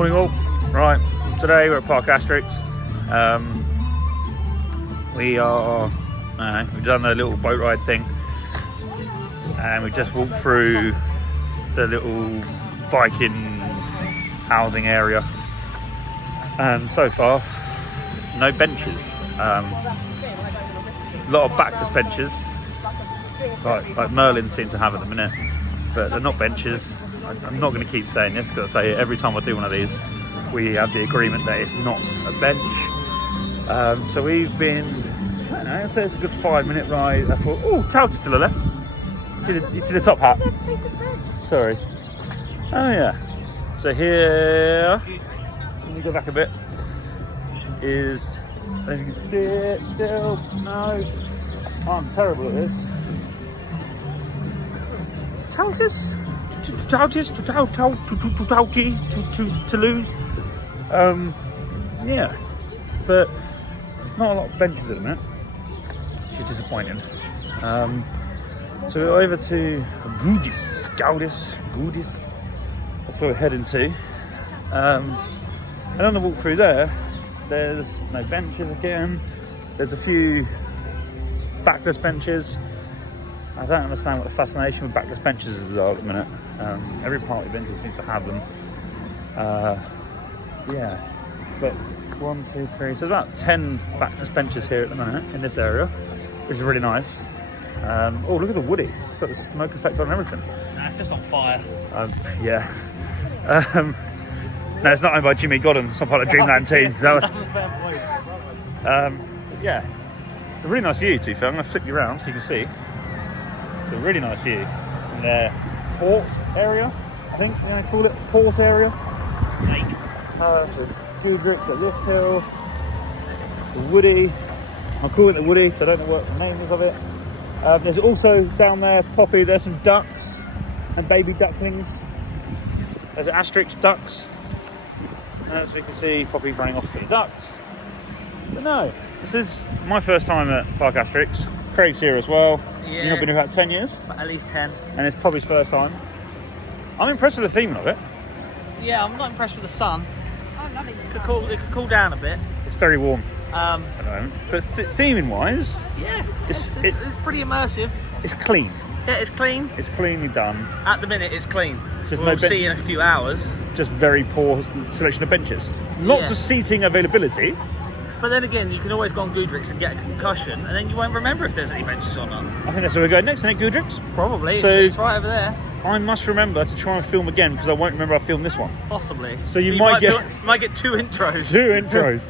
Morning all. Right, today we're at Parc Asterix. We've done a little boat ride thing, and we just walked through the little Viking housing area, and so far no benches. A lot of backless benches like Merlin seem to have at the minute, but they're not benches. I'm not going to keep saying this because I say it every time I do one of these. We have the agreement that it's not a bench. So we've been, I don't know, I'd say it's a good 5-minute ride. I thought, oh, Toutatis still left. You see the top hat? Sorry. Oh yeah. So here, let me go back a bit, is, I don't know if you can see it still. No. I'm terrible at this. Toutatis? To lose. Yeah, but not a lot of benches at the minute, which is disappointing. So we're over to Goudis. That's where we're heading to. And on the walk through there, there's no benches again. There's a few backless benches. I don't understand what the fascination with backless benches is at the minute. Every party eventually seems to have them. Yeah, but 1, 2, 3, so there's about 10 backless benches here at the minute in this area, which is really nice. Oh, look at the woody. It's got the smoke effect on everything. Nah, it's just on fire. Yeah. No, it's not owned by Jimmy Godden. It's not part of the Dreamland team. That's a fair point. Yeah, a really nice view, to be fair. I'm going to flip you around so you can see. It's a really nice view from their port area, I think they call it, port area. The Goudrix at this hill, the woody. I'm calling it the woody because I don't know what the name is of it. There's also down there, Poppy, there's some ducks and baby ducklings. There's Asterix ducks. And as we can see, Poppy running off to the ducks. But no, this is my first time at Parc Asterix. Craig's here as well. Yeah. You've been here about 10 years? At least 10. And it's Poppy's first time. I'm impressed with the theming of it. Yeah, I'm not impressed with the sun. I'm loving this. It could cool down a bit. It's very warm Um, at the moment. But theming wise, yeah, It's- it's pretty immersive. it's clean. Yeah, it's clean. It's cleanly done. At the minute, it's clean. Just we'll no see in a few hours. Just very poor selection of benches. Lots Yeah. of seating availability. But then again, you can always go on Goudrix and get a concussion, and then you won't remember if there's any benches or not. I think that's where we're going next, isn't it, Goudrix? Probably. So- it's right over there. I must remember to try and film again because I won't remember I filmed this one. Possibly. So you might get- you might get 2 intros. 2 intros.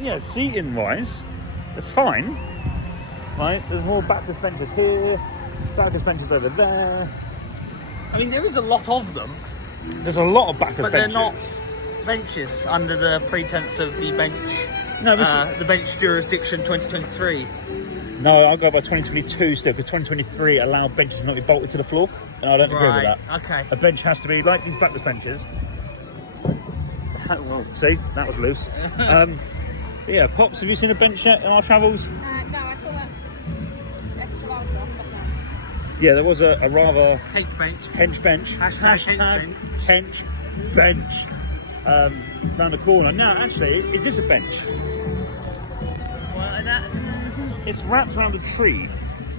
Yeah, seating wise, it's fine. Right, there's more backless benches here, backless benches over there. I mean, there is a lot of them, There's a lot of backless but they're benches. not benches under the pretense of the bench. No, this The bench jurisdiction 2023. No, I'll go by 2022 still, because 2023 allowed benches to not be bolted to the floor, and I don't agree with that. Okay. A bench has to be like these backless benches. Well, see, that was loose. But yeah, Pops, have you seen a bench yet in our travels? No, I saw that extra large one, but no. Yeah, there was a rather Hench bench. hench bench. Hashtag hench bench. Down the corner. Now, actually, is this a bench? Well, and that, It's wrapped around a tree,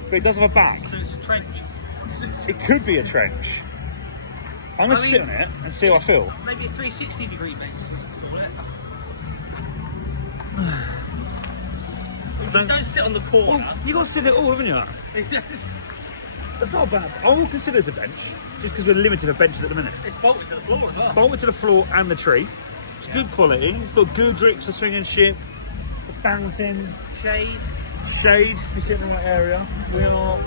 but it does have a back. so it's a trench. It could be a trench. I'm going to sit on it and see how I feel. Maybe a 360-degree bench. Don't sit on the corner. Well, you got to sit it all, haven't you? That's not bad. I will consider it as a bench, just because we're limited with benches at the minute. It's bolted to the floor as well. Bolted to the floor and the tree. It's good quality. It's got Goudrix, a swinging ship, a fountain, Shade. shade. We sit in the right area. We are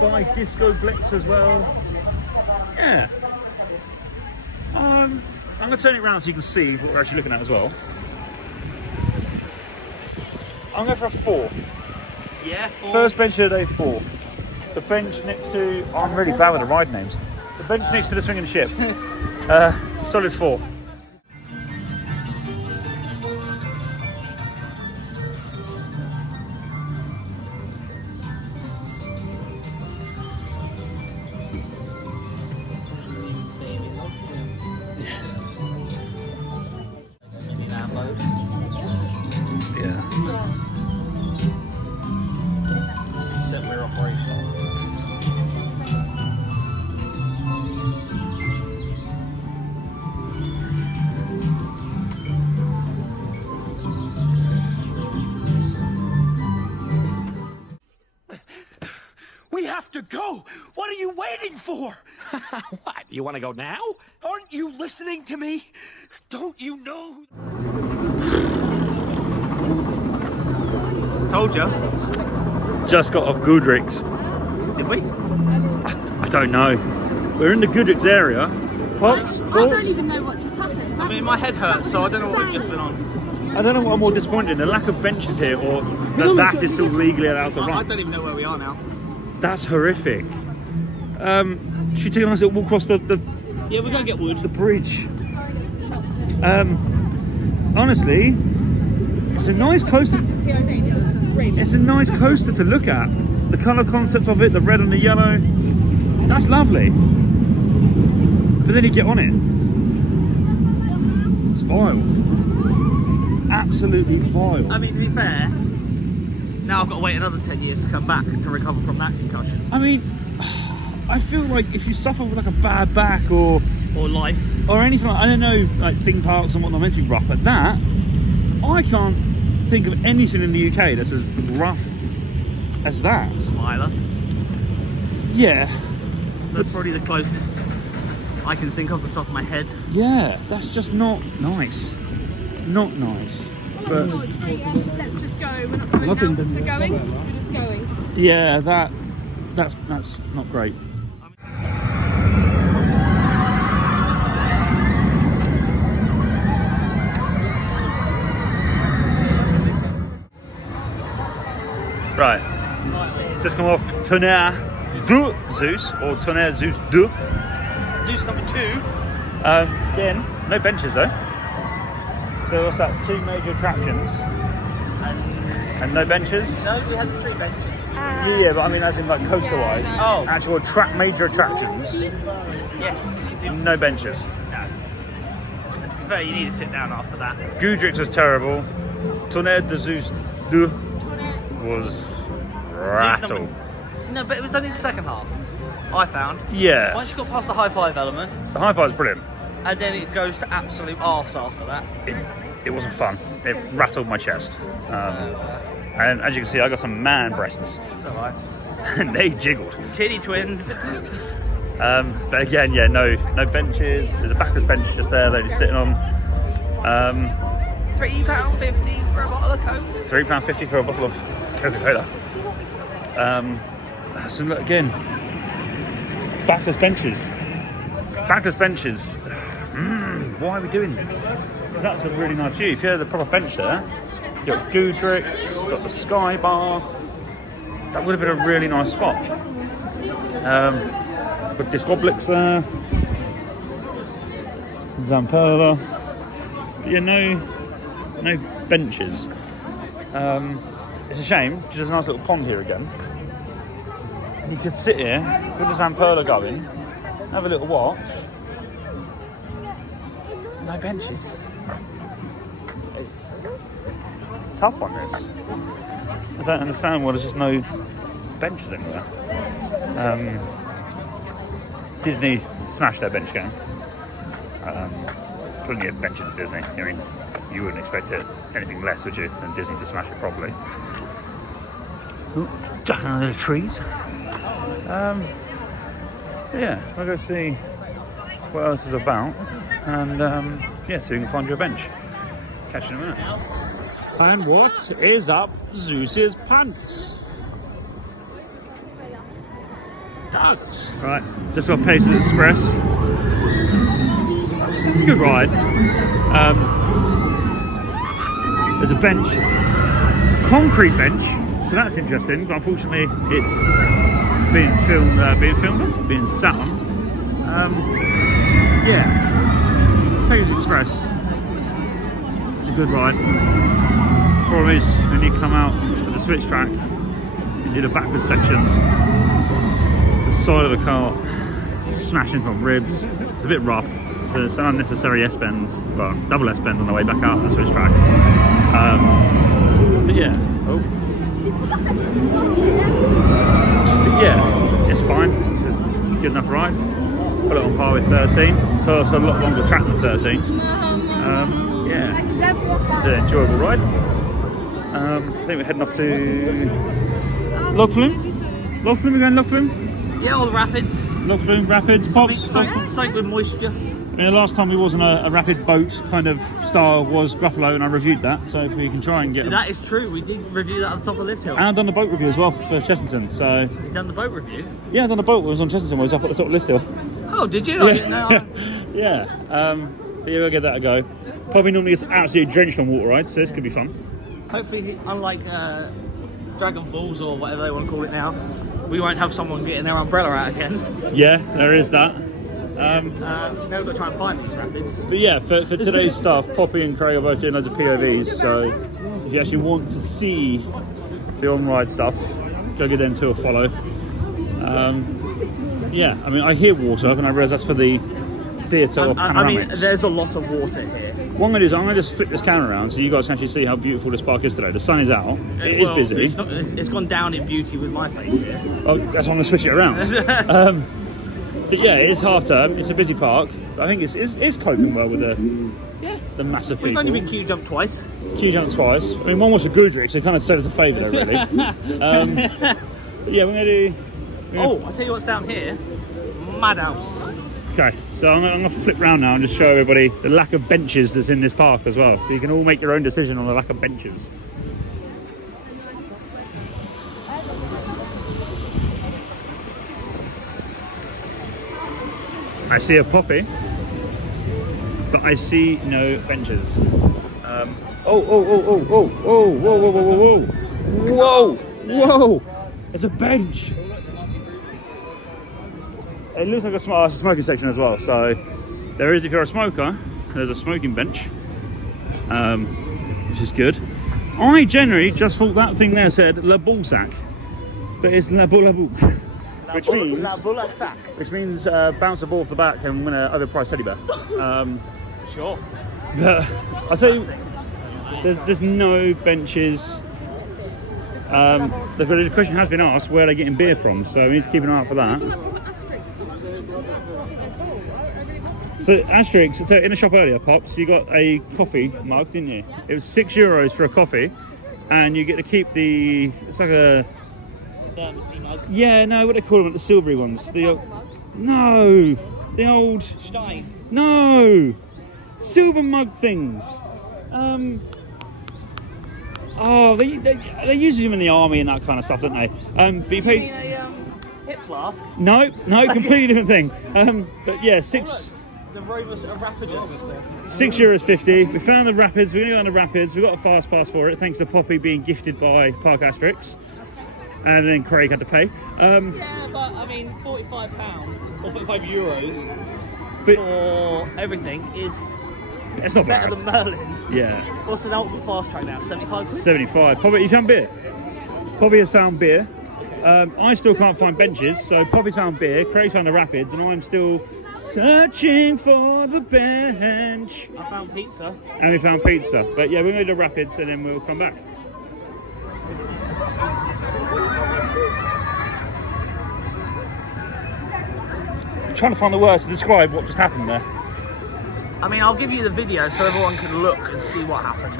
by Disco Blitz as well. Yeah. I'm going to turn it around so you can see what we're actually looking at as well. I'm going for a 4. Yeah, 4. First bench of the day, 4. The bench next to, oh, I'm really bad with the ride names. The bench next to the swinging ship, solid 4. We have to go! What are you waiting for? What? You want to go now? Aren't you listening to me? Don't you know? Told you. Just got off Goodricks. Did we? I don't know. We're in the Goodricks area. Thoughts? I don't even know what just happened. I mean, my head hurts, so I don't know what we've just been on. I don't know what I'm more disappointed in, the lack of benches here, or that is still legally allowed to I run. don't even know where we are now. That's horrific. Should we take a nice little walk across the Yeah, we're going to get wood. the bridge? Honestly, it's a nice coaster. It's a nice coaster to look at. The colour concept of it, the red and the yellow, that's lovely. But then you get on it, it's vile. Absolutely vile. I mean, to be fair, now I've got to wait another 10 years to come back to recover from that concussion. I mean, I feel like if you suffer with like a bad back or life, or anything like, I don't know, like theme parks and whatnot meant to be rough, but that, I can't think of anything in the UK that's as rough as that. Smiler. Yeah. That's probably the closest I can think off the top of my head. Yeah, that's just not nice. Not nice. But Let's just go. We're not going out. We're going. We're just going. yeah, that's not great. Right, just come off Tonnerre de Zeus, or Tonnerre Zeus 2. Zeus number 2. Again, no benches though. So what's that, 2 major attractions and no benches? No, we had the tree bench. Yeah, but I mean as in like coaster wise. Oh. Actual major attractions, Yes. no benches. No. And to be fair, you need to sit down after that. Goodricks was terrible. Tonnerre de Zeus 2 was rattle. No, but it was only the second half, I found. Yeah, Once you got past the high five element, the high five was brilliant. and then it goes to absolute arse after that. It wasn't fun. It rattled my chest. And as you can see, I got some man breasts, It's alright. and they jiggled. Titty twins. But again, yeah, no benches. There's a backless bench just there that he's sitting on. £3.50 for a bottle of Coke. £3.50 for a bottle of Coca-Cola. So look, again, backless benches. Backless benches. Why are we doing this? That's a really nice view. If you had the proper bench there, you've got Goodricks, got the Sky Bar. That would have been a really nice spot. With this Goblix there. Zamperla. But yeah, no benches. It's a shame, because there's a nice little pond here again. You could sit here with the Zamperla going, have a little watch. No benches. It's tough on this. I don't understand why there's just no benches anywhere. Disney smashed their bench game. Plenty of benches at Disney. I mean, you wouldn't expect it anything less, would you, than Disney to smash it properly. Ooh, ducking under the trees. Yeah, I'll go see what else is about, and yeah, so you can find your bench. Catch you in a minute. And what is up Zeus's pants? Ducks. Right, just got Paces Express. It's a good ride. There's a bench. It's a concrete bench, so that's interesting. But unfortunately, it's being sat on. Yeah, Paces Express. It's a good ride. Problem is, when you come out of the switch track, you do the backward section. The side of the car smashing from ribs. It's a bit rough. There's an unnecessary S-bend, well, double S-bend on the way back out of the switch track. But yeah, but yeah, it's fine. It's a good enough ride. Put it on par with 13. So it's a lot longer track than 13. Yeah, it's an enjoyable ride. I think we're heading off to Log Flume. Log flume again, log flume? Yeah, all the rapids. Log flume, rapids, pops. Something with moisture. I mean, the last time we was on a rapid boat kind of style was Gruffalo, and I reviewed that, so if we can try and get That is true, we did review that at the top of Lift Hill. And I've done the boat review as well for Chessington, so... You've done the boat review? Yeah, I've done the boat, it was on Chessington, it was up at the top of Lift Hill. Oh, did you? Yeah, yeah, but yeah, we'll give that a go. Probably normally gets absolutely drenched on water rides, so this could be fun. Hopefully, unlike Dragon Falls or whatever they want to call it now, we won't have someone getting their umbrella out again. Yeah, there is that. Now we've got to try and find these rapids. But yeah, for today's stuff, Poppy and Craig are both doing loads of POVs, so if you actually want to see the on-ride stuff, go give them to a follow. Yeah, I mean, I hear water, and I realise that's for the theatre or panoramics. I mean, there's a lot of water here. What I'm going to do is I'm going to just flip this camera around so you guys can actually see how beautiful this park is today. The sun is out, it is busy. It's gone down in beauty with my face here. Oh, that's why I'm going to switch it around. But yeah, it is half term, it's a busy park. I think it's coping well with the massive people. We've only been queue jumped twice. Queue jumped twice. I mean, one was a Goodrich, so it kind of served us a favour there, really. But yeah, we're going to do... I'll tell you what's down here. Madhouse. Okay, so I'm going to flip round now and just show everybody the lack of benches that's in this park as well. So you can all make your own decision on the lack of benches. I see a Poppy, but I see no benches. Whoa! There's a bench! It looks like a smoking section as well, so there is, if you're a smoker, there's a smoking bench, which is good. I generally just thought that thing there said La Ballsack, but it's La Boule, which means bounce a ball off the back and win an overpriced teddy bear. Sure. But I'll tell you, there's no benches. The question has been asked where they're getting beer from, so we need to keep an eye out for that. So Asterix, so in the shop earlier, Pops, you got a coffee mug, didn't you? It was €6 for a coffee, and you get to keep the, it's like a... Thermosy mug. Yeah, no, what do they call them, the silvery ones? The no, the old... Stein. No! Silver mug things. Oh, they use them in the army and that kind of stuff, don't they? But you pay... Hip flask? No, completely different thing. But yeah, The Rovers Rapidus. €6.50. We found the rapids. We're going to go on the rapids. We got a fast pass for it, thanks to Poppy being gifted by Parc Asterix, and then Craig had to pay. Yeah, but I mean, €45 or €45 for everything is it's not better bad. than Merlin. Yeah. What's an ultimate fast track now? 75 quid? 75. Poppy, you found beer? Poppy has found beer. I still can't find benches, so Poppy's found beer, Craig's found the rapids, and I'm still searching for the bench. I found pizza. And we found pizza. But yeah, we're going to do the rapids and then we'll come back. I'm trying to find the words to describe what just happened there. I mean, I'll give you the video so everyone can look and see what happened.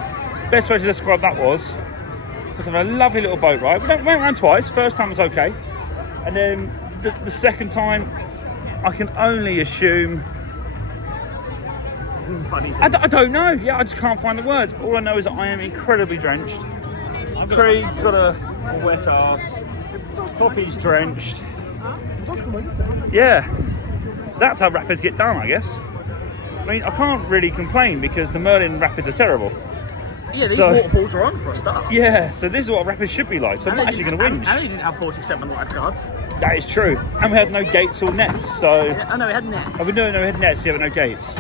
Best way to describe that was having a lovely little boat ride. We went around twice. First time was okay, and then the second time, I can only assume. Funny. I don't know. Yeah, I just can't find the words. But all I know is that I am incredibly drenched. Craig's got a wet ass. Poppy's drenched. Yeah, that's how rapids get done, I guess. I mean, I can't really complain because the Merlin rapids are terrible. Yeah, these waterfalls are on for a start. Yeah, so this is what rapids should be like. So I'm not actually going to whinge. And they didn't have 47 lifeguards. That is true. And we had no gates or nets, so... Yeah, oh no, we had nets. Oh, no, we had nets, yeah, but no gates.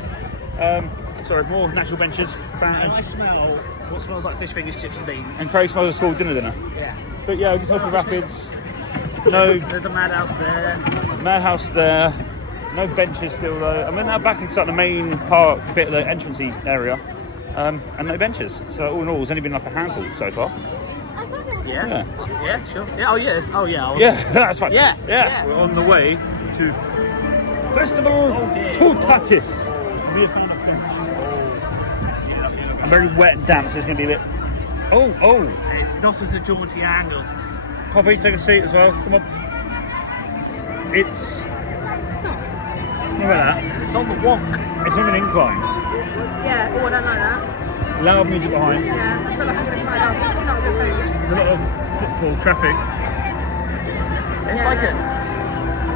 Sorry, more natural benches. And I smell what smells like fish fingers, chips and beans. And Craig smells a school dinner. Yeah. But yeah, we just went to rapids. No... There's a madhouse there. Madhouse there. No benches still though. I mean, now back inside the main park bit of the entrancey area. And no benches. So all in all, it's only been like a handful so far. Yeah. Yeah, sure. Yeah, oh yeah. Yeah, that's fine. Yeah. We're on the way to Festival Toutatis. I'm very wet and damp, so it's going to be a bit... Oh! It's not at a jaunty angle. Poppy, take a seat as well. Come on. It's... Look at that. It's on the wonk. It's on an incline. Yeah, oh, I don't like that. Loud music behind. Yeah, I feel like I'm going to slide off. It's not a good thing. There's a lot of footfall traffic. It's Yeah. like a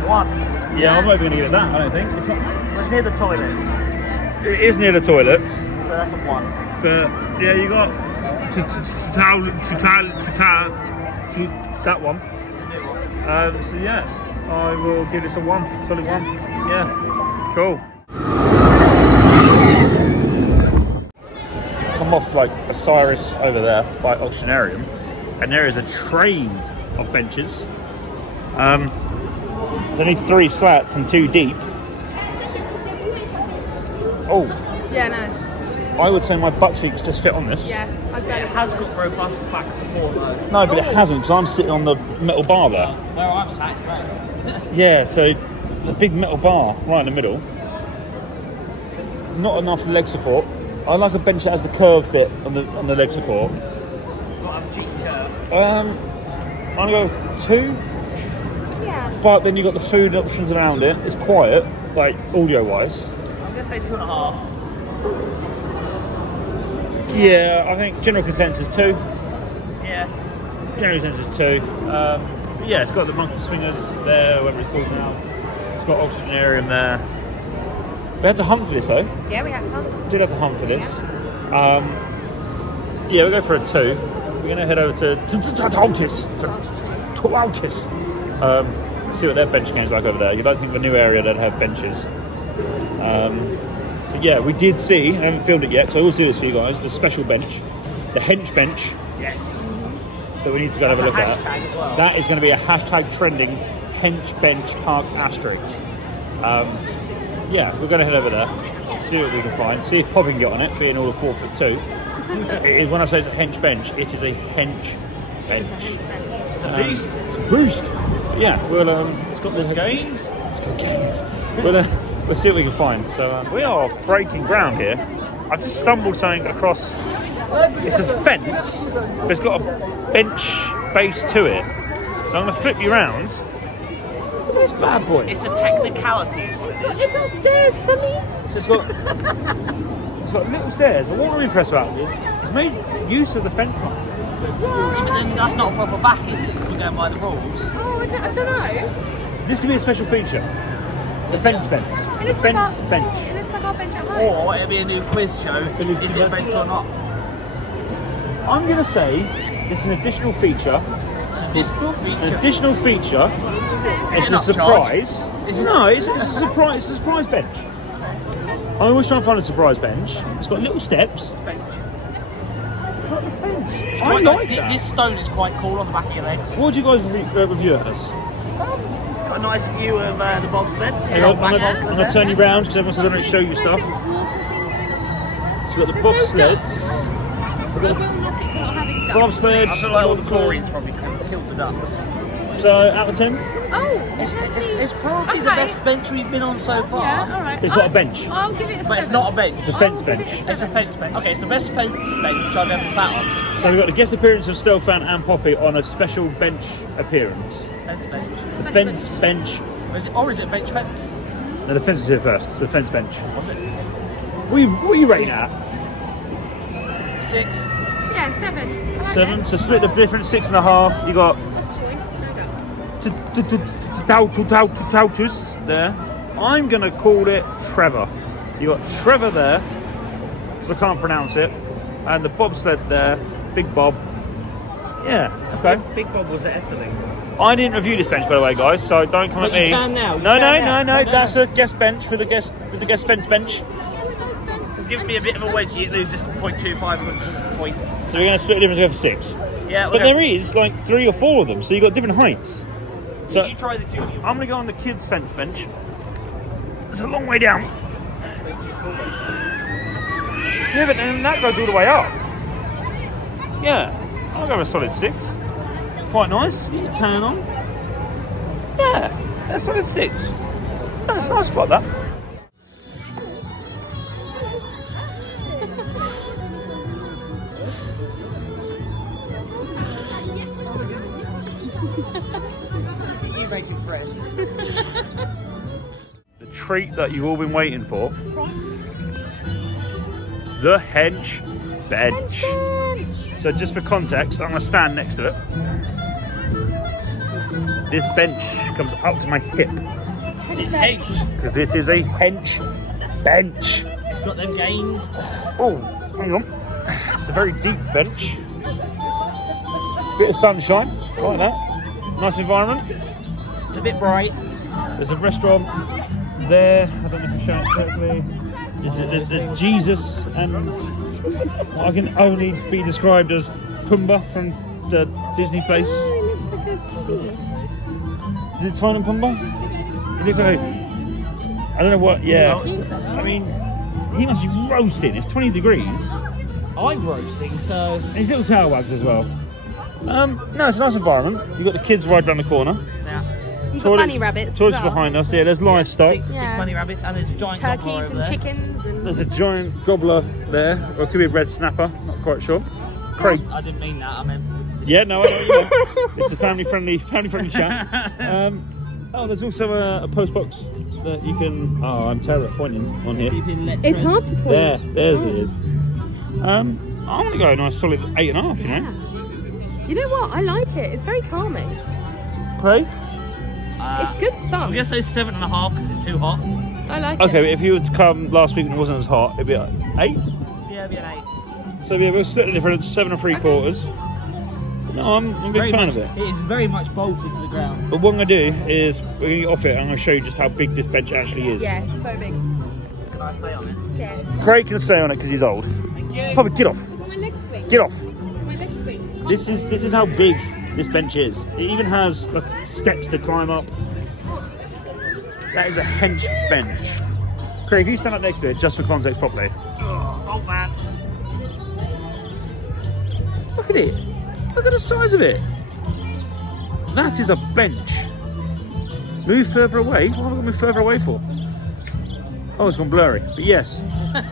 1. Yeah, I'm not even going to give it that, I don't think. It's not... It's near the toilets. It is near the toilets. So that's a 1. But, yeah, you got... that one. So, yeah. I will give this a 1. Solid 1. Yeah. Cool. Come off like Osiris over there by Auctionarium, and there is a train of benches. There's only 3 slats and 2 deep. Oh, Yeah, no. I would say my butt cheeks just fit on this. Yeah, I bet It has got robust back support though. No, but it hasn't, because I'm sitting on the metal bar there. Where I'm sat, it's great. Yeah, so the big metal bar right in the middle. Not enough leg support. I like a bench that has the curved bit on the leg support. Got a cheeky curve. I'm gonna go 2. Yeah. But then you've got the food options around it. It's quiet, like audio wise. I'm gonna say 2.5. Yeah, I think general consensus 2. Yeah. General consensus 2. Yeah, it's got the monkey swingers there, whatever it's called now. It's got Auctionarium there. We had to hunt for this though. Yeah, we had to hunt. Did have to hunt for this. Yeah, we'll go for a 2. We're going to head over to Toutatis. See what their bench game's like over there. You don't think the new area they'd have benches. But yeah, we did see, I haven't filmed it yet, so I will do this for you guys, the special bench, the hench bench. Yes. That we need to go and have a look at. As well. That is going to be a hashtag trending hench bench Parc Asterix. Yeah, we're going to head over there, see what we can find, see if Poppy can get on it, being all of 4'2". When I say it's a hench bench, it is a hench bench. It's a beast. It's a boost. But yeah, we'll it's got the gains. It's got gains. We'll see what we can find. So we are breaking ground here. I've just stumbled something across. It's a fence, but it's got a bench base to it. So I'm going to flip you around. Look at this bad boy. It's a technicality. Is what it is. Little stairs for me. So it's got little stairs. But what I'm impressed about is it's made use of the fence line. Yeah, but then that's not a proper back, is it? We're going by the rules. Oh, I don't know. This could be a special feature. The fence bench. It The looks fence like bench. It looks like our bench at home. Or it'll be a new quiz show. Is it a bench or not? I'm going to say it's an additional feature. Additional feature. An additional feature. It's it a not surprise. Is it? No, it's a surprise. It's a surprise bench. I always try and find a surprise bench. It's got little steps. Bench. It's got the fence. It's I quite like nice. that. This stone is quite cool on the back of your legs. What do you guys review of this? Got a nice view of the bobsled. Hang on, I'm going to turn you round because everyone says I don't show you stuff. So we've got the bobsleds. We've got the bobsled. I feel like all the chlorine's probably killed the ducks. So out of 10, Oh, It's probably the Okay. best bench we've been on so far. Yeah, alright. it's not a bench. I'll give it a 7. But it's not a bench. It's a fence bench. It's a fence bench. Okay, it's the best fence bench I've ever sat on. So we've got the guest appearance of Stelfan and Poppy on a special bench appearance. Fence bench. The fence bench. Or is it bench fence? No, the fence is here first. So the fence bench. Was it? What are you rating at? 6. Yeah, 7. I like 7. this. So split the difference, 6.5. You got That's a swing. No doubt. Toutatis there. I'm gonna call it Trevor. You got Trevor there, because I can't pronounce it, and the bobsled there, Big Bob. Yeah, okay. Big Bob was at Efteling. I didn't review this bench, by the way, guys, so don't come But at me. you can now. You No, can no, now. no, no. That's a guest bench with the guest fence bench. Give me a bit of a wedgie, it loses 0.25 point. So we're gonna split the difference over 6. Yeah, But there is like 3 or 4 of them, so you got different heights. So you try the junior. I'm gonna go on the kids' fence bench. It's a long way down. Yeah, but then that goes all the way up. Yeah, I'll go with a solid 6. Quite nice. You can turn on. Yeah, that's solid 6. That's a nice spot, that. you're making friends. The treat that you've all been waiting for. The hench bench. So just for context, I'm going to stand next to it. This bench comes up to my hip. It's hench. Because this is a hench bench. It's got them gains. Oh, hang on. It's a very deep bench. Bit of sunshine, like that. Nice environment. It's a bit bright. There's a restaurant there. I don't know if I'm showing it correctly. There's Jesus and what I can only be described as Pumbaa from the Disney place. Oh, it looks like a sea. Is it Timon and Pumbaa? It looks like a, I don't know what, yeah. I mean, he must be roasting. It's 20 degrees. I'm roasting, so... And his little tail wags as well. No, it's a nice environment. You've got the kids right down the corner. Yeah. You've got bunny rabbits. Toilets as well. behind us. Yeah, there's livestock. Big bunny rabbits, and there's a giant gobbler Turkeys over and there. chickens. And... There's a giant gobbler there, or it could be a red snapper. Not quite sure. Craig. I didn't mean that. I meant. Yeah, no, I know what you mean. It's a family-friendly chat. Oh, there's also a post box that you can. Oh, I'm terrible at pointing on here. It's hard to point. There's it is. I'm gonna go a nice solid 8.5. You know. You know what? I like it. It's very calming. Craig. It's good sun. I'm gonna say 7.5 because it's too hot. I like Okay, it. but if you were to come last week and it wasn't as hot, it'd be like 8. Yeah, it'd be an 8. So yeah, we'll split the difference, 7 3/4. No, I'm a big fan of it. It is very much bolted to the ground. But what I'm gonna do is we're gonna get off it and I'm gonna show you just how big this bench actually is. Yeah, it's so big. Can I stay on it? Yeah. Craig can stay on it because he's old. Thank you. Probably get off. My legs swing. Get off. My legs swing. This is how big this bench is. It even has like, steps to climb up. That is a hench bench. Craig, if you stand up next to it, just for context properly. Oh man. Look at it. Look at the size of it. That is a bench. Move further away. What have I got to move further away for? Oh, it's gone blurry. But yes,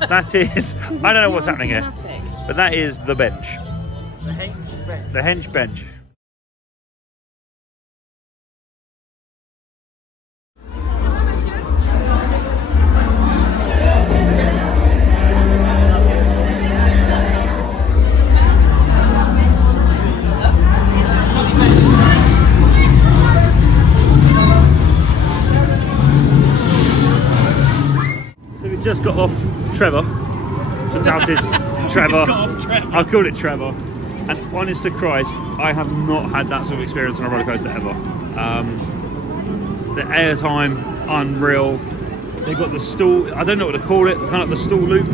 that is... I don't know what's happening here. But that is the bench. The hench bench. The hench bench. Just got off Trevor. Toutatis. Trevor. I called it Trevor. And honest to Christ, I have not had that sort of experience on a roller coaster ever. The airtime, unreal. They've got the stool, I don't know what to call it, kind of the stool loop,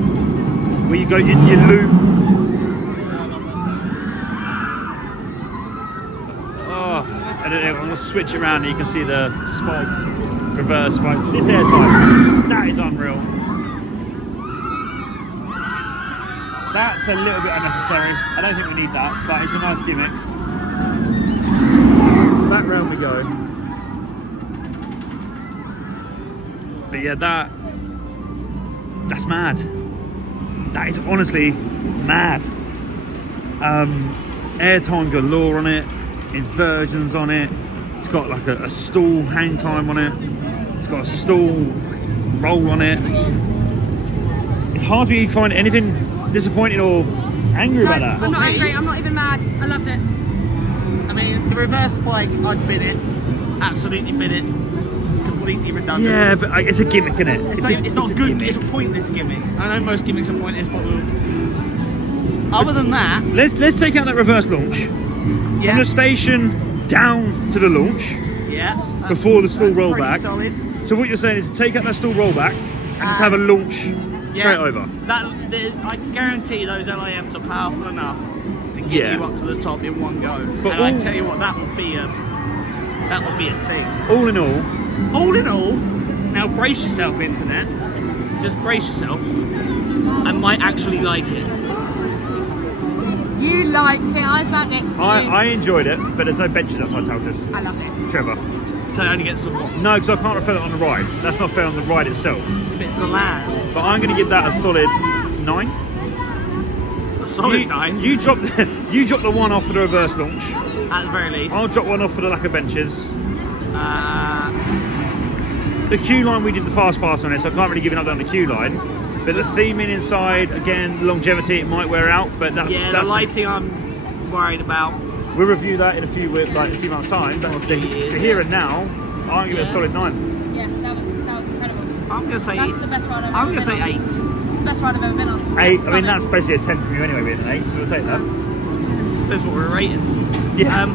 where you go in your loop. Oh, and then I'm going to switch it around and you can see the spike, reverse spike. This airtime, that is unreal. That's a little bit unnecessary. I don't think we need that, but it's a nice gimmick. Back round we go. But yeah, that's mad. That is honestly mad. Airtime galore on it, inversions on it. It's got like a stall hang time on it. It's got a stall roll on it. It's hard for you to find anything disappointed or angry about that. I'm not angry, I'm not even mad. I loved it. I mean, the reverse spike, I'd bin it. Absolutely bin it. Completely redundant. Yeah, but it's a gimmick, isn't it? It's not a good, gimmick. it's a pointless gimmick. I know most gimmicks are pointless, but other than that... Let's take out that reverse launch. Yeah. From the station down to the launch. Yeah. Before the stall rollback. Solid. So what you're saying is take out that stall rollback and just have a launch straight over. I guarantee those LIMs are powerful enough to get you up to the top in one go. But and I tell you what, that would be a thing. All in all, now brace yourself, internet. Just brace yourself. I might actually like it. You liked it, I sat next to you. I enjoyed it, but there's no benches outside Toutatis. I loved it. Trevor. So it only gets some more. No, because I can't refer it on the ride. That's not fair on the ride itself. If it's the land. But I'm going to give that a solid 9. A solid 9? You drop the one off for the reverse launch. At the very least. I'll drop one off for the lack of benches. The queue line, we did the fast pass on it, so I can't really give an update on the queue line. But the theming inside, again, longevity, it might wear out, but that's... Yeah, that's the lighting I'm worried about. We'll review that in a few months' time, but the here and now, I'll give it a solid 9. Yeah, that was incredible. I'm gonna say. That's the best ride I've I'm ever gonna say been 8. on. The best ride I've ever been on. 8. I mean, that's basically a 10 from you anyway, being an 8, so we'll take that. That's what we're rating. Yeah.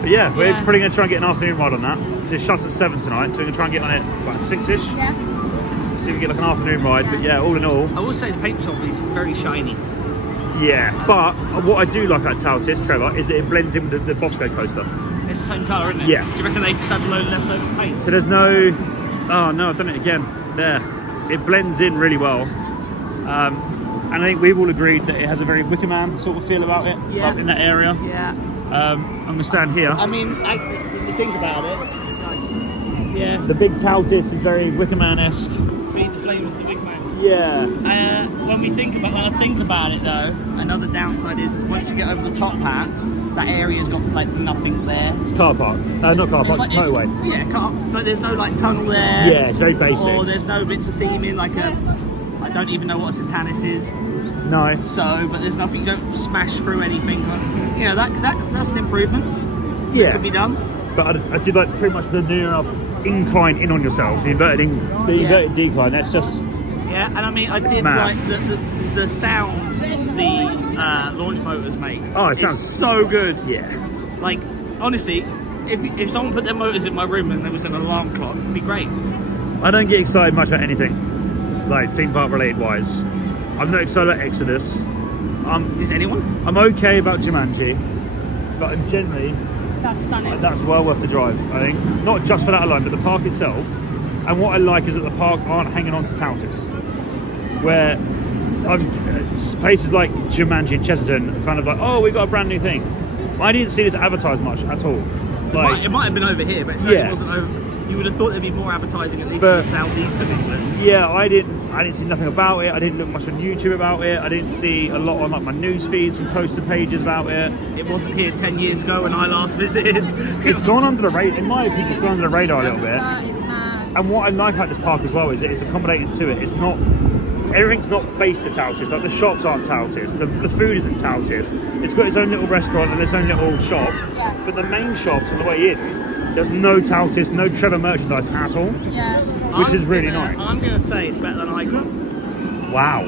But yeah, we're Yeah. probably going to try and get an afternoon ride on that. So it shuts at 7 tonight, so we're going to try and get on it about 6ish. Yeah. See if we get like an afternoon ride. But yeah, all in all. I will say the paint job is very shiny. Yeah, but what I do like about Toutatis, Trevor, is that it blends in with the bobsleigh coaster. It's the same colour, isn't it? Yeah. Do you reckon they just had a load of leftover paint? So there's no... Oh no, I've done it again. There. It blends in really well. And I think we've all agreed that it has a very Wicker Man sort of feel about it. Yeah. Up in that area. Yeah. I'm going to stand here. I mean, actually, when you think about it, yeah. The big Toutatis is very Wicker Man-esque. Feed the flames of the big man. Yeah. When I think about it though, another downside is once you get over the top path, that area's got like nothing there. It's car park. Not car park, It's motorway. Yeah, but there's no like tunnel there. Yeah, it's very basic. Or there's no bits of theming like I don't even know what a Toutatis is. Nice. So, but there's nothing. You don't smash through anything. But, you know that's an improvement. Yeah. Could be done. But I did like pretty much the near enough incline in on yourself. The inverted decline. That's just. Yeah, and I mean, I did mad. like the sound the launch motors make. Oh, it sounds so good. Yeah. Like, honestly, if someone put their motors in my room and there was an alarm clock, it'd be great. I don't get excited much about anything, like theme park related wise. I'm not excited about Exodus. Is anyone? I'm okay about Jumanji, but generally, That's stunning. that's well worth the drive. I think not just for that alone, but the park itself. And what I like is that the park aren't hanging on to Toutatis, where places like Jumanji and Chesterton are kind of like, oh, we've got a brand new thing. I didn't see this advertised much at all. Like, It might have been over here, but it certainly wasn't over. You would have thought there'd be more advertising at least in the southeast of England. Yeah, I didn't see nothing about it. I didn't look much on YouTube about it. I didn't see a lot on like my news feeds and poster pages about it. It wasn't here 10 years ago when I last visited. It's gone under the radar. In my opinion, it's gone under the radar a little bit. That is mad. And what I like about this park as well is that it's accommodating to it. It's not, everything's not based to Toutatis. Like the shops aren't Toutatis, the food isn't Toutatis. It's got its own little restaurant and its own little shop. Yeah. But the main shops on the way in, there's no Toutatis, no Trevor merchandise at all. Yeah. Which is really nice. I'm going to say it's better than Icon. Wow.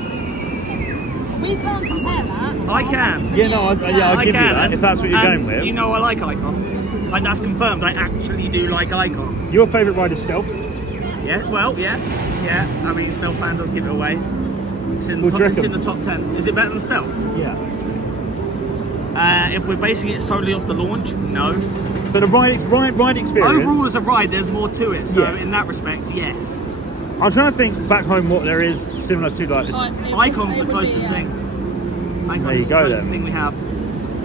We can't compare that. I can. Yeah, no, I'll give you that if that's what you're going with. You know I like Icon. Like, that's confirmed. I actually do like Icon. Your favourite ride is Stealth? Yeah, well, yeah. I mean, Stealth fan does give it away. It's in, What do you it's in reckon? the top 10. Is it better than Stealth? Yeah. If we're basing it solely off the launch, no. But a ride experience. Overall, as a ride, there's more to it. So Yeah. in that respect, yes. I'm trying to think back home what there is similar to like this. Icon's the closest thing. Icon's There you the go, closest then. thing we have.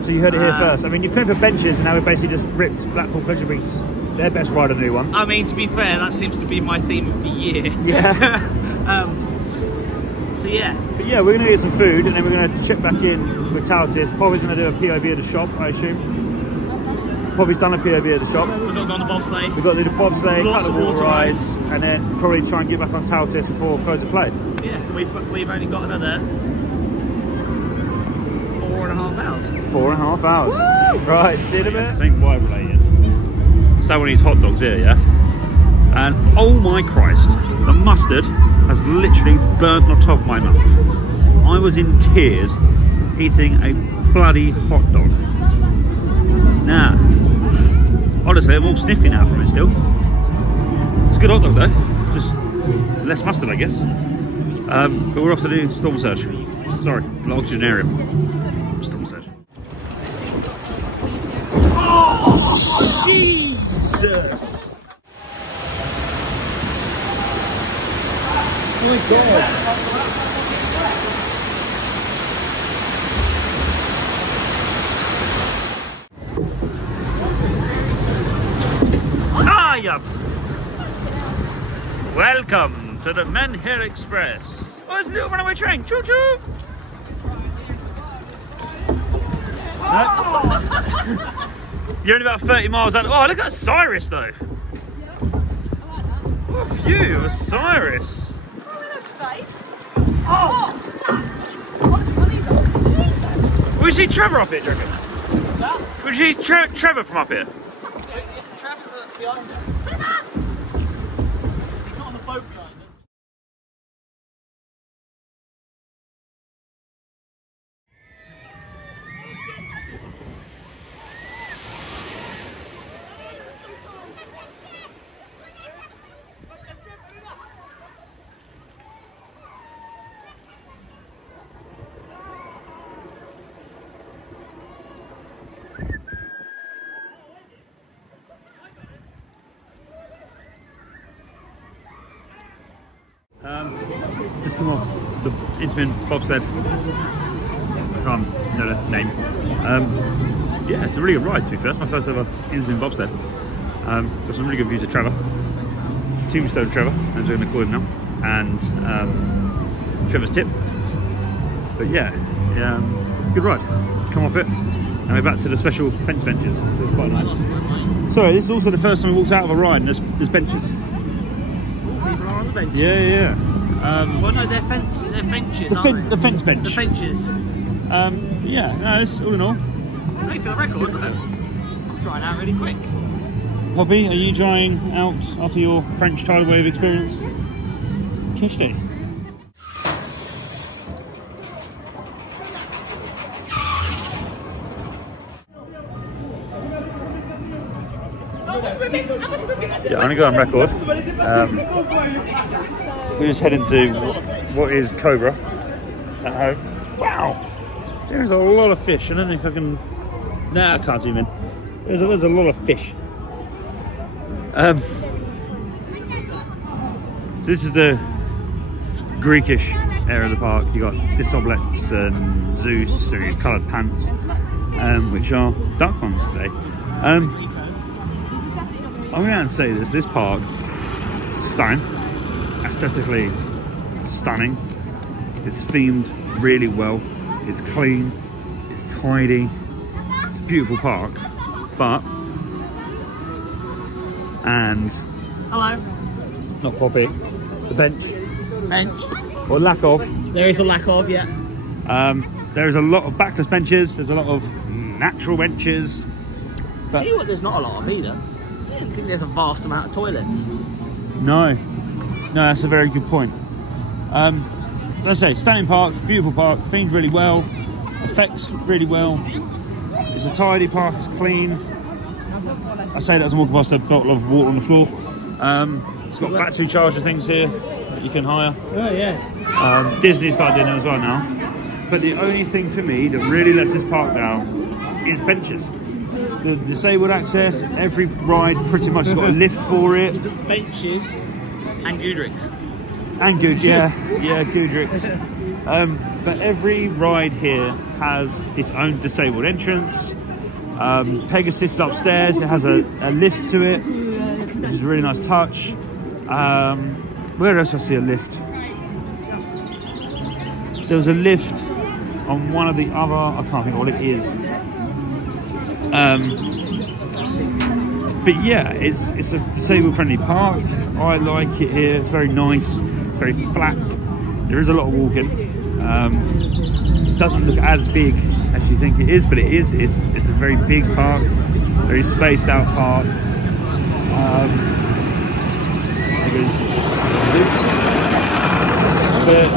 So you heard it here first. I mean, you've come for benches and now we've basically just ripped Blackpool Pleasure Week's their best ride a new one. I mean, to be fair, that seems to be my theme of the year. Yeah. So yeah. But yeah, we're going to get some food and then we're going to check back in with Toutatis. Bobby's going to do a POV of the shop, I assume. Bobby's done a POV of the shop. We've not gone to bobsleigh. We've got to do the bobsleigh, Lots cut the of water water rides, and then probably try and get back on Toutatis before close of play. Yeah, we've only got another 4.5 hours. 4.5 hours. Woo! Right, see you in a bit. Think why related. So one of these hot dogs here, yeah? And oh my Christ, the mustard has literally burnt on top of my mouth. I was in tears eating a bloody hot dog. Now, honestly, I'm all sniffy now from it still. It's a good hot dog though, just less mustard I guess. But we're off to do storm surge. Sorry, oxygenarium. Storm surge. Oh, Jesus! Oh my God! Hiya! Welcome to the Menhir Express. Oh, it's a little runaway train. Choo choo! You're only about 30 miles out. Oh, look at Cyrus though. What a view of Osiris. Oh! Would you see Trevor up here, do you reckon? Would you see Trevor from up here? Trevor's behind us. He's not on the boat behind us. Just come off the Intamin bobsled. I can't know the name. Yeah, it's a really good ride to be fair. It's my first ever Intamin bobsled. Got some really good views of Trevor. Tombstone Trevor, as we're going to call him now. And Trevor's Tip. But yeah, good ride. Come off it. And we're back to the special fence benches. So it's quite nice. Sorry, this is also the first time we walked out of a ride and there's benches. People are on the benches. Yeah. Well, no, they're benches, aren't they? The fence bench. The benches. Yeah, no, it's all in all. Hey, for the record, look. I'm drying out really quick. Poppy, are you drying out after your French tidal wave experience? Kishti. Yeah, I'm going to go on record. We're just heading to what is Cobra at home. Wow! There's a lot of fish. I don't know if I can... No, I can't zoom in. There's a lot of fish. So this is the Greekish area of the park. You've got Disoblets and Zeus, so these coloured pants, which are duck ones today. I'm going to say this park is stunning, aesthetically stunning. It's themed really well. It's clean. It's tidy. It's a beautiful park, but Hello. not Poppy. The bench Bench. or lack of. There is a lack of, yeah. There is a lot of backless benches. There's a lot of natural benches. But Tell you what, there's not a lot of either. I don't think there's a vast amount of toilets. no, that's a very good point. Let's say stunning park, beautiful park, themed really well, effects really well. It's a tidy park, it's clean. I say that as I'm walking past a bottle of water on the floor. It's got battery charger things here that you can hire. Oh yeah. Disney started doing it as well now. But the only thing for me that really lets this park down is benches. The disabled access, every ride pretty much has got a lift for it. Benches and Goodricks. And good, yeah, Goodricks. But every ride here has its own disabled entrance. Pegasus upstairs, it has a lift to it, which is a really nice touch. Where else do I see a lift? There was a lift on one of the other, I can't think of what it is. But yeah, it's a disabled friendly park. I like it here, it's very nice, very flat. There is a lot of walking. Doesn't look as big as you think it is, but it is. It's a very big park, very spaced out park. There's Zeus. But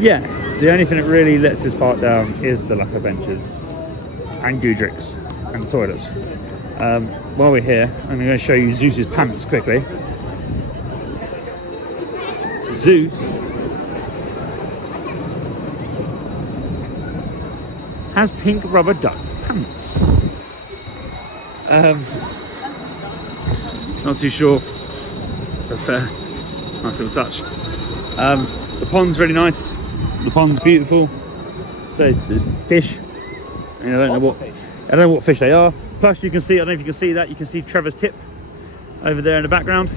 yeah, the only thing that really lets this park down is the lack of benches and Goodricks and the toilets. While we're here, I'm going to show you Zeus's pants quickly. Zeus has pink rubber duck pants. Not too sure, but nice little touch. The pond's really nice. The pond's beautiful. So there's fish. And I don't know what fish they are. Plus, you can see. I don't know if you can see that. You can see Trevor's Tip over there in the background.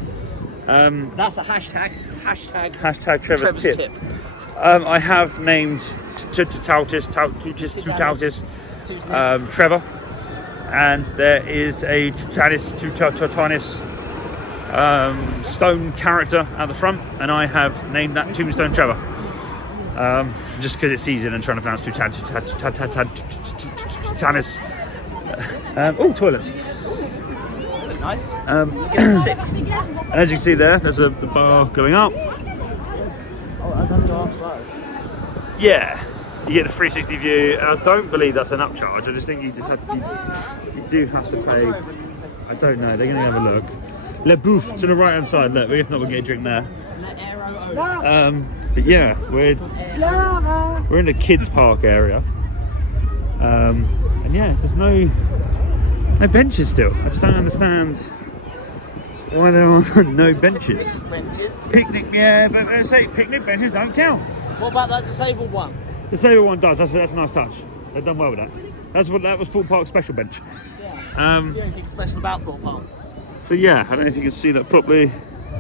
That's a hashtag. Hashtag Trevor's Tip. I have named Toutatis Trevor, and there is a Toutatis stone character at the front, and I have named that Tombstone Trevor. Just because it's easier than trying to pronounce Toutatis. Oh, toilets. Nice. And as you can see there, there's a bar going up. Oh, I don't go up slow. Yeah, you get the 360 view. I don't believe that's an upcharge. I just think you just have to, you do have to pay. I don't know. They're going to have a look. Le Bouffe to the right hand side. Look, if not, we'll get a drink there. But yeah, we're in the kids park area. And yeah, there's no benches still. I just don't understand why there are no benches. Picnic, yeah, but they say picnic benches don't count. What about that disabled one? The disabled one does. That's a nice touch. They've done well with that. That was Thorpe Park special bench. Yeah. Is there anything special about Thorpe Park? So yeah, I don't know if you can see that properly.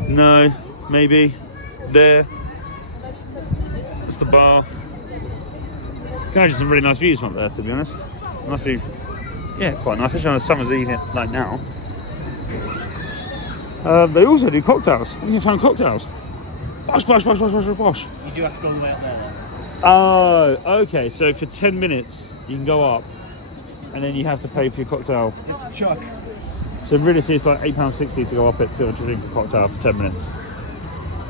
No, maybe there. That's the bar. Actually, some really nice views from there, to be honest. It must be, yeah, quite nice, especially on a summer's evening like now. They also do cocktails. You can find cocktails. Bosh, bosh, bosh, bosh, bosh, bosh. You do have to go all the way up there. Oh, okay. So for 10 minutes, you can go up, and then you have to pay for your cocktail. Just a chuck. So really, it's like £8.60 to go up it to drink a cocktail for 10 minutes,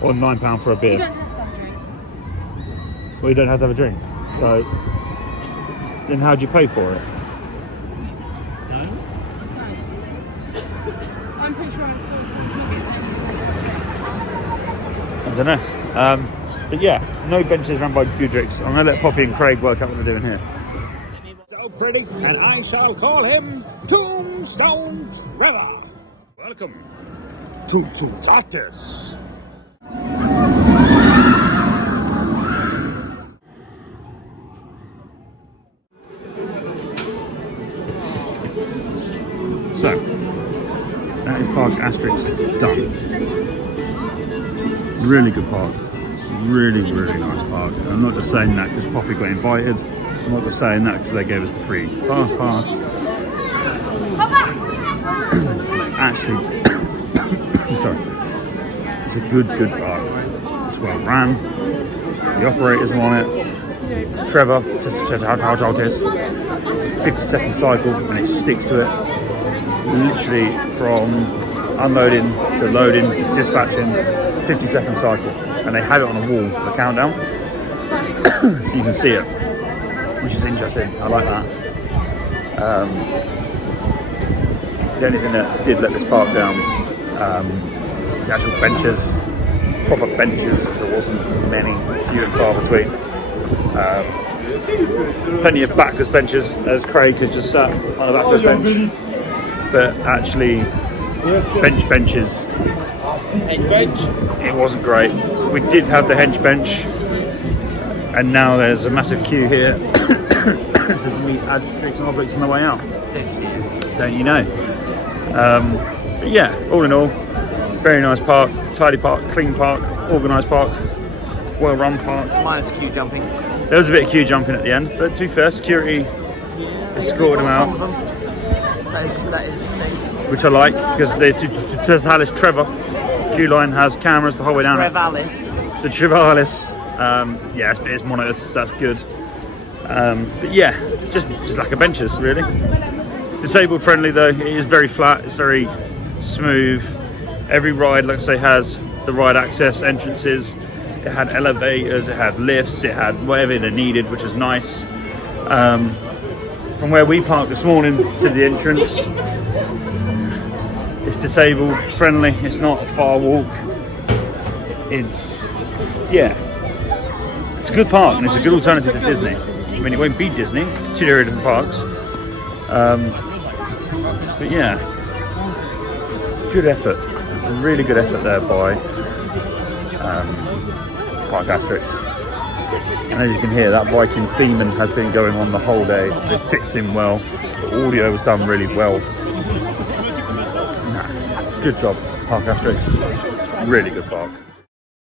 or £9 for a beer. You don't have to have a drink. Well, you don't have to have a drink. So then, how do you pay for it? I'm pretty sure I I don't know. But yeah, no benches run by Gudricks. I'm gonna let Poppy and Craig work out what they're doing here. So pretty, and I shall call him Tombstone Trevor. Welcome to Toutatis. So, that is Parc Asterix done. Really good park. Really, really nice park. I'm not just saying that because Poppy got invited. I'm not just saying that because they gave us the free fast pass. It's actually, sorry, it's a good park. It's well ran. The operators are on it. Trevor, just to check out how it is. 50-second cycle and it sticks to it. Literally from unloading to loading, dispatching, 50-second cycle. And they have it on the wall, the countdown. So you can see it, which is interesting. I like that. The only thing that did let this park down is actual benches, proper benches. There wasn't many, few and far between. Plenty of backers benches, as Craig has just sat on a backers bench. But actually, benches, it wasn't great. We did have the hench bench, and now there's a massive queue here to meet Asterix and Obelix on the way out. Don't you know? But yeah, all in all, very nice park, tidy park, clean park, organised park, well run park. Minus queue jumping. There was a bit of queue jumping at the end, but to be fair, security escorted them out. That is the thing. Which I like, because the Toutatis Trevor queue line has cameras the whole way down. Trevalis. The Trevalis, yeah, it's monitors, so that's good. But yeah, just like a benches really. Disabled friendly though, it is very flat, it's very smooth. Every ride, like I say, has the ride access entrances. It had elevators, it had lifts, it had whatever they needed, which is nice. From where we parked this morning to the entrance, it's disabled friendly, it's not a far walk. It's, yeah, it's a good park and it's a good alternative to Disney. I mean, it won't be Disney, two different parks. But yeah, good effort, a really good effort there by Parc Asterix. And as you can hear, that Viking theming has been going on the whole day. It fits in well. The audio was done really well. Nah, good job, Parc Asterix. Really good park.